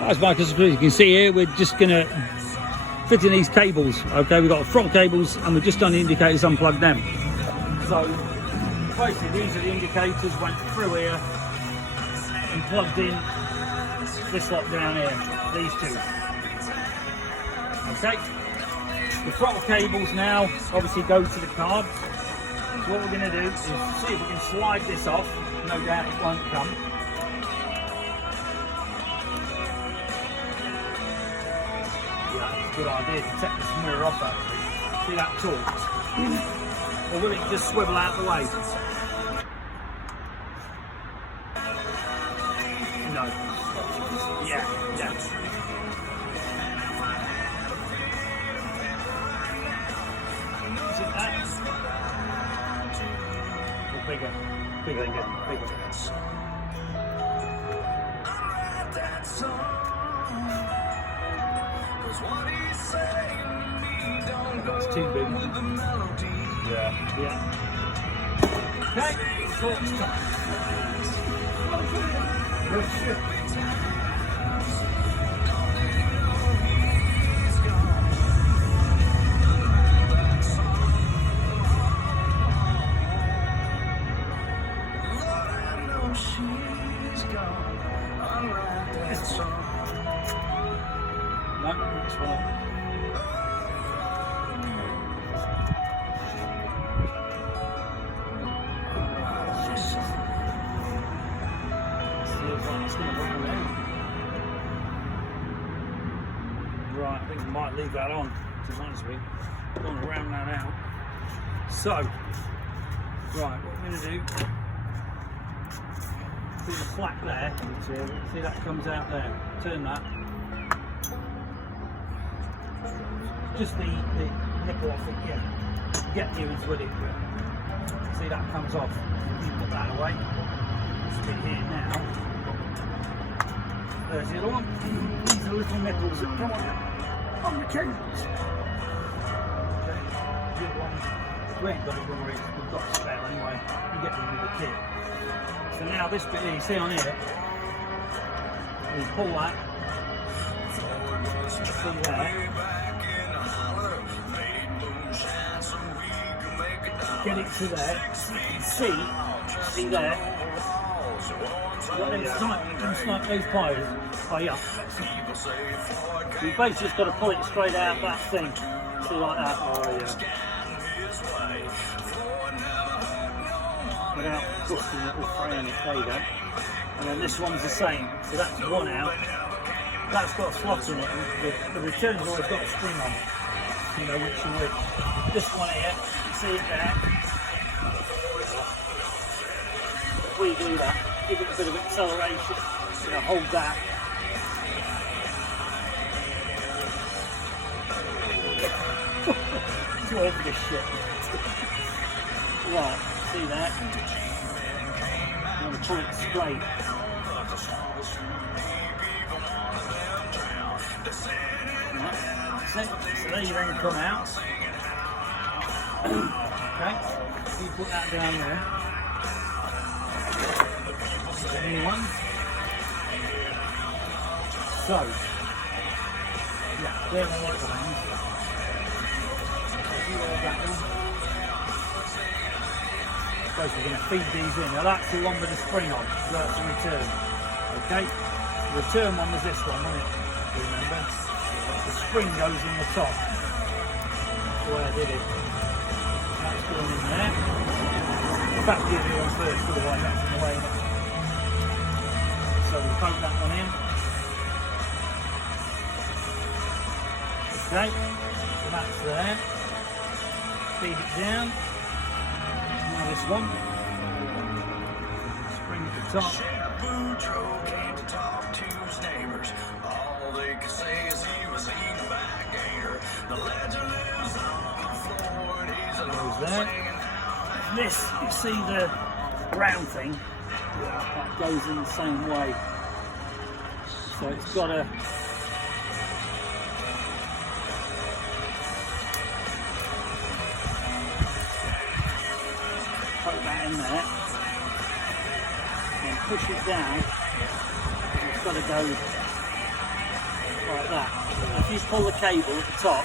As you can see here, we're just going to fit in these cables. Okay, we've got throttle cables and we've just done the indicators, unplugged them. So basically these are the indicators, went through here and plugged in this lot down here, these two. Okay, the throttle cables now obviously go to the carbs. So what we're going to do is see if we can slide this off. No doubt it won't come. Yeah, that's a good idea to take this mirror off actually. See that torques? Or will it just swivel out the way? No. Yeah. Is it that? Or bigger? Bigger. That's too big. Yeah. Okay, torque stop. Right, I think we might leave that on, to be honest with you. I'm going to round that out. So, right, what we're going to do, see the slack there, see that comes out there, turn that. Just the nipple off it, yeah. Get news with it. See that comes off. You put that away. This bit here now. There's the other one. These are little nipples that come on the cables. Okay. The other one, we ain't got to worry, we've got a spare anyway. You get them with the kit. So now this bit here, you see on here, we pull that. See there. Get it to there. See there. It's like those pliers are up. You basically just got to pull it straight out that thing. See, like that. Oh yeah. Without busting it or fraying it. There you go. And then this one's the same. So that's one out. That's got a slot in it. And the return's always got a spring on. You know which and which. This one here, you see it there. If we do that, give it a bit of acceleration, you know, hold that. Too old for this shit. Right, see that? I'm going to pull it straight. Right, so there you then come out. Okay, you put that down there. The new one. So, yeah, there's the little one. Suppose we're going to feed these in. Now that's the one with the spring on, so that's the return. Okay, the return one was this one, wasn't it? Remember? The spring goes in the top. That's the way I did it. That's going in there. In fact, give you one first, otherwise that's in the way. So we poke that one in. Okay, so that's there. Feed it down. Now this one. Spring at the top. Goes there. This, you see the round thing, that goes in the same way. So it's got a put that in there and push it down. It's got to go like that. And if you pull the cable at the top,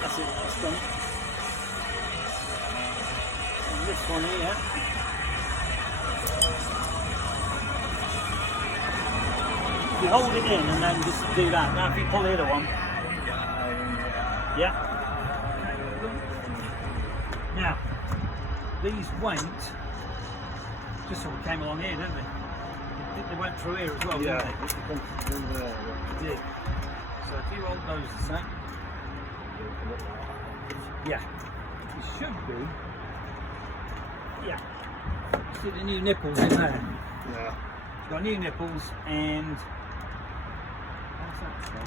that's it, that's done. And this one here, you hold it in and then just do that. Now if you pull the other one, yeah. Now, these went, just sort of came along here, didn't they? They went through here as well, Yeah, didn't they? They did. So if you hold those the same, yeah, it should be, yeah. See the new nipples in there? Yeah. It's got new nipples and, what's that for?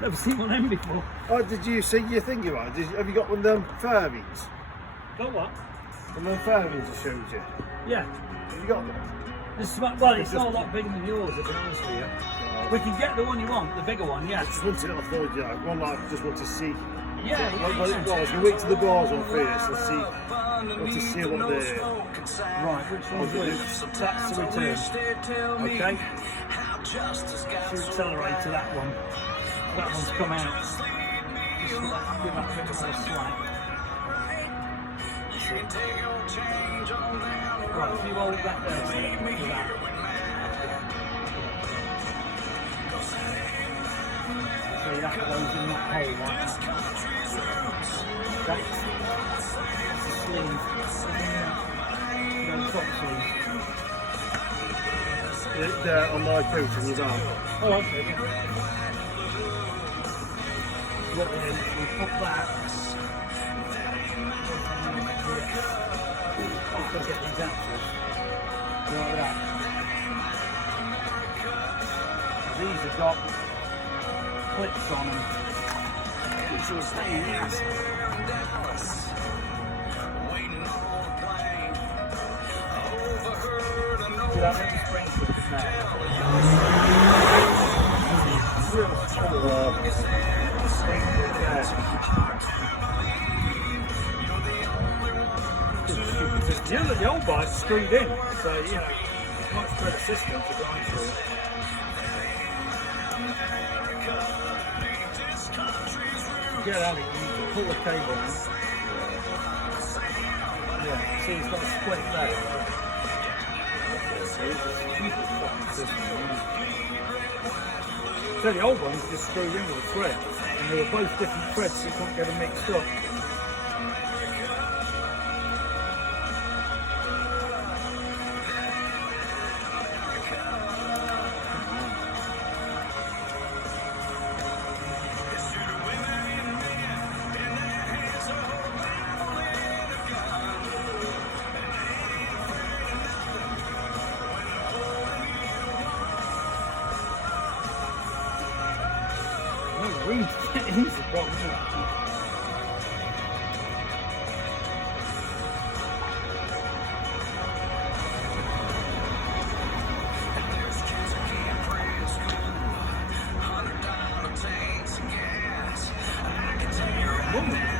Never seen one of them before. Oh, did you see your thing you had? Have you got one of them fairings? Got what? One of them fairings I showed you? Yeah. Have you got them? Well, it's not a lot bigger than yours, to be honest with you. We can get the one you want, the bigger one, yeah. I just wanted it, I thought, yeah, one like I just want to see. Yeah, What it was. You wait till the bars on first and see. Want to see what they're. Right, which one's which? That's the return. Okay. Should accelerate to that one. That one's come out. Just give that a bit more slack. Right, if you hold that there, so that. See, that goes in that hole like that. Okay. That's the sleeve. No top sleeve. They're on my coat in your arm. Oh, okay. What we put that. I'll get these out first. Like that. These have got clips on them, which will stay in here. See that little spring clip is there? Real small spring clip there. The old bike's screwed in, so you know, it's much better system to grind through. Get out of it, you need to pull the cable in. Yeah, see it's got a split there. So the old ones just screwed in with a thread, and they were both different threads, so you couldn't get them mixed up. He's the problem, isn't it?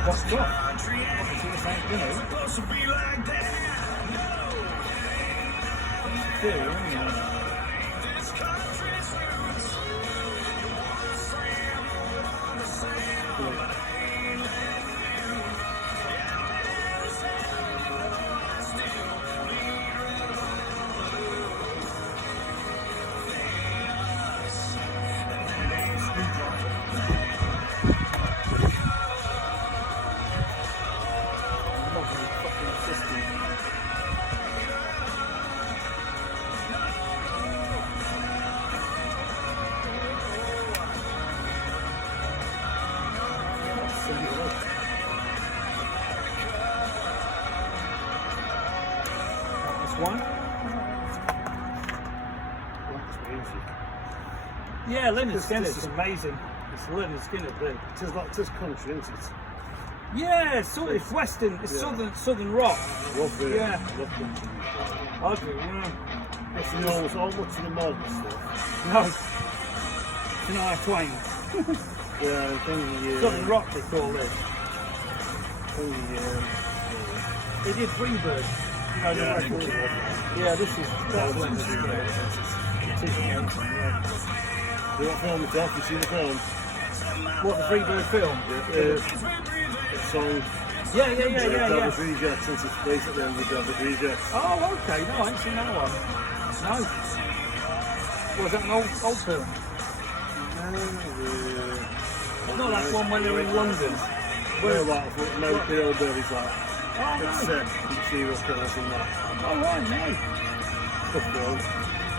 What's up? Obviously this ain't dinner. One. Yeah, Leonard Skinner is amazing. It's Leonard Skinner, dude. It's this country, isn't it? Yeah, it's western, it's southern rock. Love it. Yeah. Love country. I do, yeah. It's knows all much of the modern stuff. No. Shania Twain. Yeah, Southern rock they call it. They did Freebird. You know, the Yeah, record. Yeah, this is definitely the screen. It is amazing, yeah. Do what film it's off? You seen the film? What, the Freebird film? The song. Yeah. Double reject, since it's based at the end of the double reject. Oh, okay. No, I ain't seen that one. No. Was that an old film? Not that one when they were in London. Where like American Hillbillies like. Oh, It's no. serial killers and that. Oh, right, no. Stuff film.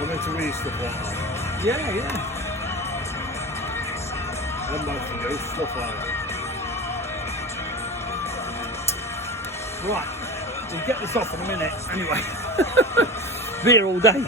I'm into weed stuff like that. Yeah. I'm back to do stuff like that. Right. We'll get this off in a minute. Anyway. Be here all day.